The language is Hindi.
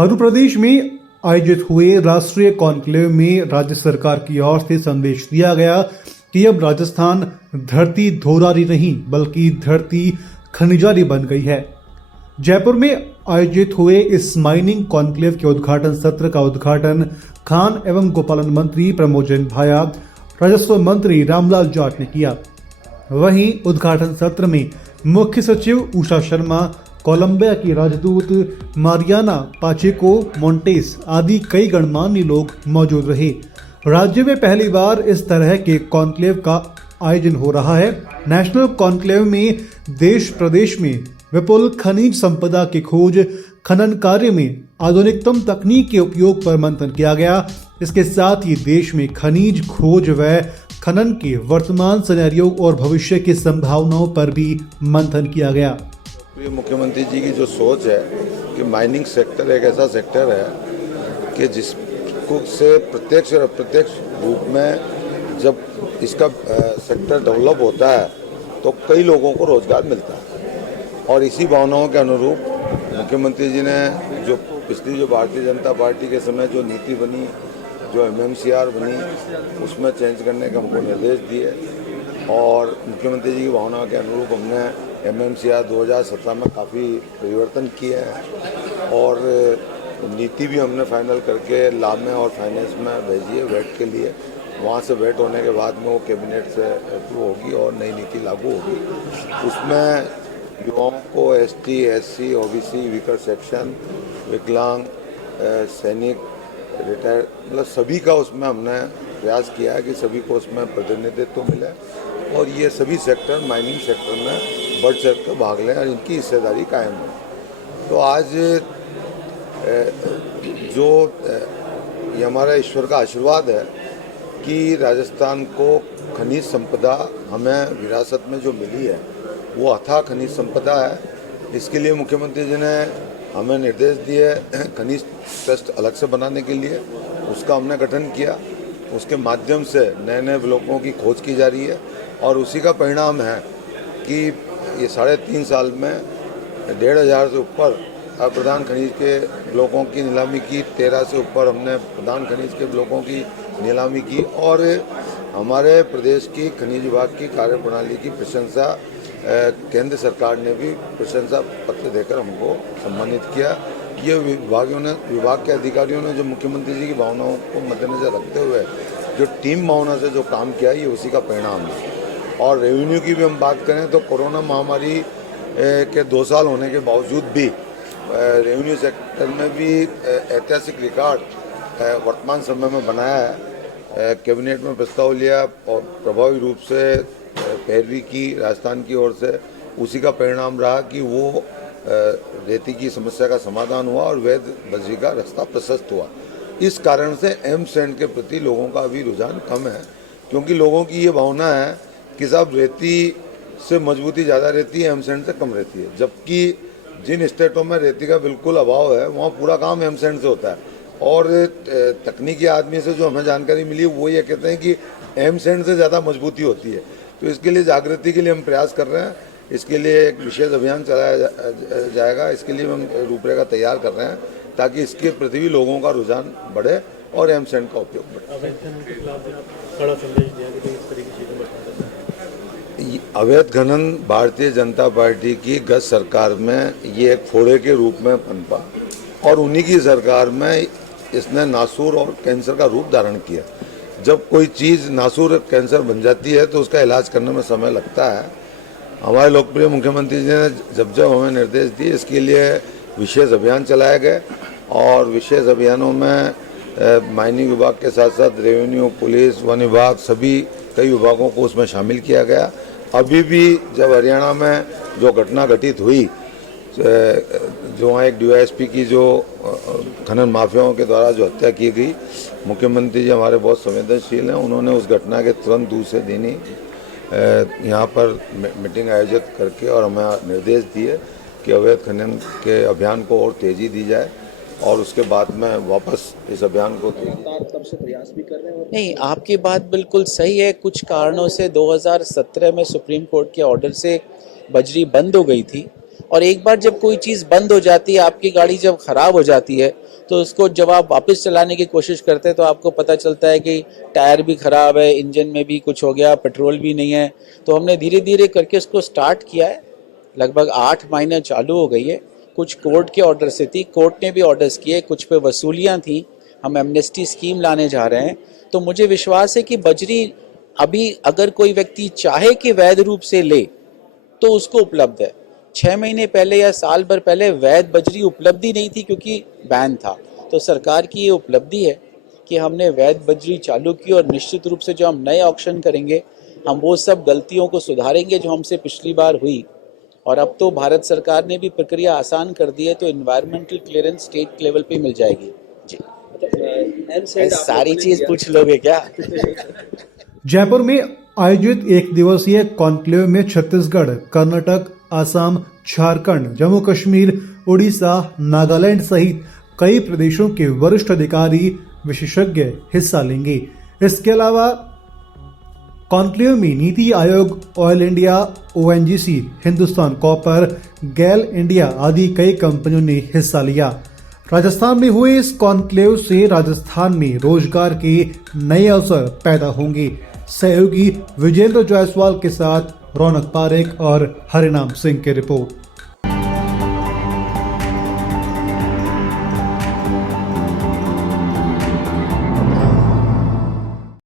मध्य प्रदेश में आयोजित हुए राष्ट्रीय कॉन्क्लेव में राज्य सरकार की ओर से संदेश दिया गया कि अब राजस्थान धरती धोरारी नहीं बल्कि धरती खनिजारी बन गई है। जयपुर में आयोजित हुए इस माइनिंग कॉन्क्लेव के उद्घाटन सत्र का उद्घाटन खान एवं गोपालन मंत्री प्रमोद जैन भाया, राजस्व मंत्री रामलाल जाट ने किया। वहीं उद्घाटन सत्र में मुख्य सचिव उषा शर्मा, कोलंबिया की राजदूत मारियाना पाचेको मोंटेस आदि कई गणमान्य लोग मौजूद रहे। राज्य में पहली बार इस तरह के कॉन्क्लेव का आयोजन हो रहा है। नेशनल कॉन्क्लेव में देश प्रदेश में विपुल खनिज संपदा की खोज, खनन कार्य में आधुनिकतम तकनीक के उपयोग पर मंथन किया गया। इसके साथ ही देश में खनिज खोज व खनन के वर्तमान सिनेरियो और भविष्य की संभावनाओं पर भी मंथन किया गया। मुख्यमंत्री जी की जो सोच है कि माइनिंग सेक्टर एक ऐसा सेक्टर है कि जिसको से प्रत्यक्ष और अप्रत्यक्ष रूप में जब इसका सेक्टर डेवलप होता है तो कई लोगों को रोजगार मिलता है। और इसी भावनाओं के अनुरूप मुख्यमंत्री जी ने जो पिछली जो भारतीय जनता पार्टी के समय जो नीति बनी, जो MMCR बनी, उसमें चेंज करने के हमको निर्देश दिए और मुख्यमंत्री जी की भावनाओं के अनुरूप हमने MMCR 2017 में काफ़ी परिवर्तन किए हैं और नीति भी हमने फाइनल करके लॉ में और फाइनेंस में भेजी है वेट के लिए। वहाँ से वेट होने के बाद में वो कैबिनेट से अप्रूव होगी और नई नीति लागू होगी। उसमें युवाओं को ST, SC, OBC, weaker section, विकलांग, सैनिक, रिटायर्ड, मतलब सभी का उसमें हमने प्रयास किया है कि सभी को उसमें प्रतिनिधित्व मिले और ये सभी सेक्टर माइनिंग सेक्टर में बढ़ चढ़ कर भाग लें और इनकी हिस्सेदारी कायम हो। तो आज जो ये हमारा ईश्वर का आशीर्वाद है कि राजस्थान को खनिज संपदा हमें विरासत में जो मिली है वो अथाह खनिज संपदा है। इसके लिए मुख्यमंत्री जी ने हमें निर्देश दिए खनिज ट्रस्ट अलग से बनाने के लिए, उसका हमने गठन किया। उसके माध्यम से नए नए ब्लॉकों की खोज की जा रही है और उसी का परिणाम है कि ये 3.5 साल में 1,500 से ऊपर प्रधान खनिज के ब्लॉकों की नीलामी की, 13 से ऊपर हमने प्रधान खनिज के ब्लॉकों की नीलामी की और हमारे प्रदेश की खनिज विभाग की कार्यप्रणाली की प्रशंसा केंद्र सरकार ने भी प्रशंसा पत्र देकर हमको सम्मानित किया। ये विभाग के अधिकारियों ने जो मुख्यमंत्री जी की भावनाओं को मद्देनजर रखते हुए जो टीम भावना से जो काम किया ये उसी का परिणाम है। और रेवेन्यू की भी हम बात करें तो कोरोना महामारी के 2 साल होने के बावजूद भी रेवेन्यू सेक्टर में भी ऐतिहासिक रिकॉर्ड वर्तमान समय में बनाया है। कैबिनेट में प्रस्ताव लिया और प्रभावी रूप से पैरवी की राजस्थान की ओर से। उसी का परिणाम रहा कि वो रेती की समस्या का समाधान हुआ और वैध बजरी का रास्ता प्रशस्त हुआ। इस कारण से एमसैंड के प्रति लोगों का अभी रुझान कम है, क्योंकि लोगों की ये भावना है कि साहब रेती से मजबूती ज़्यादा रहती है, एमसैंड से कम रहती है। जबकि जिन स्टेटों में रेती का बिल्कुल अभाव है वहाँ पूरा काम एमसैंड से होता है। और तकनीकी आदमी से जो हमें जानकारी मिली वो ये कहते हैं कि एमसैंड से ज़्यादा मजबूती होती है। तो इसके लिए जागृति के लिए हम प्रयास कर रहे हैं। इसके लिए एक विशेष अभियान चलाया जाएगा। इसके लिए हम रूपरेखा तैयार कर रहे हैं ताकि इसके प्रति भी लोगों का रुझान बढ़े और एमसैंड का उपयोग बढ़े। अवैध खनन भारतीय जनता पार्टी की गत सरकार में ये एक फोड़े के रूप में पनपा और उन्हीं की सरकार में इसने नासूर और कैंसर का रूप धारण किया। जब कोई चीज़ नासूर कैंसर बन जाती है तो उसका इलाज करने में समय लगता है। हमारे लोकप्रिय मुख्यमंत्री जी ने जब हमें निर्देश दिए इसके लिए विशेष अभियान चलाए गए और विशेष अभियानों में माइनिंग विभाग के साथ साथ रेवेन्यू, पुलिस, वन विभाग, सभी कई विभागों को उसमें शामिल किया गया। अभी भी जब हरियाणा में जो घटना घटित हुई, जो वहाँ एक DYSP की जो खनन माफियाओं के द्वारा जो हत्या की गई, मुख्यमंत्री जी हमारे बहुत संवेदनशील हैं। उन्होंने उस घटना के तुरंत दूसरे दिन ही यहाँ पर मीटिंग आयोजित करके और हमें निर्देश दिए कि अवैध खनन के अभियान को और तेज़ी दी जाए और उसके बाद में वापस इस अभियान को तब से प्रयास भी कर रहे हैं। नहीं, आपकी बात बिल्कुल सही है। कुछ कारणों से 2017 में सुप्रीम कोर्ट के ऑर्डर से बजरी बंद हो गई थी और एक बार जब कोई चीज़ बंद हो जाती है, आपकी गाड़ी जब खराब हो जाती है, तो उसको जब आप वापस चलाने की कोशिश करते हैं तो आपको पता चलता है कि टायर भी खराब है, इंजन में भी कुछ हो गया, पेट्रोल भी नहीं है। तो हमने धीरे धीरे करके उसको स्टार्ट किया है। लगभग 8 महीने चालू हो गई है। कुछ कोर्ट के ऑर्डर से थी, कोर्ट ने भी ऑर्डर्स किए, कुछ पे वसूलियाँ थी। हम एमनेस्टी स्कीम लाने जा रहे हैं। तो मुझे विश्वास है कि बजरी अभी अगर कोई व्यक्ति चाहे कि वैध रूप से ले तो उसको उपलब्ध है। 6 महीने पहले या साल भर पहले वैध बजरी उपलब्धि नहीं थी क्योंकि बैन था। तो सरकार की ये उपलब्धि है कि हमने वैध बजरी चालू की और निश्चित रूप से जो हम नए ऑक्शन करेंगे, हम वो सब गलतियों को सुधारेंगे जो हमसे पिछली बार हुई। और अब तो भारत सरकार ने भी प्रक्रिया आसान कर दी है, तो एनवायरमेंटल क्लियरेंस स्टेट लेवल पे मिल जाएगी। जी, सारी चीज पूछ लोगे क्या? जयपुर में आयोजित एक दिवसीय कॉन्क्लेव में छत्तीसगढ़, कर्नाटक, असम, झारखंड, जम्मू कश्मीर, उड़ीसा, नागालैंड सहित कई प्रदेशों के वरिष्ठ अधिकारी, विशेषज्ञ हिस्सा लेंगे। इसके अलावा कॉन्क्लेव में NITI Aayog, oil India, ONGC, Hindustan copper, गैल इंडिया आदि कई कंपनियों ने हिस्सा लिया। राजस्थान में हुए इस कॉन्क्लेव से राजस्थान में रोजगार के नए अवसर पैदा होंगे। सहयोगी विजेंद्र जायसवाल के साथ रौनक पारेख और हरिनाम सिंह की रिपोर्ट।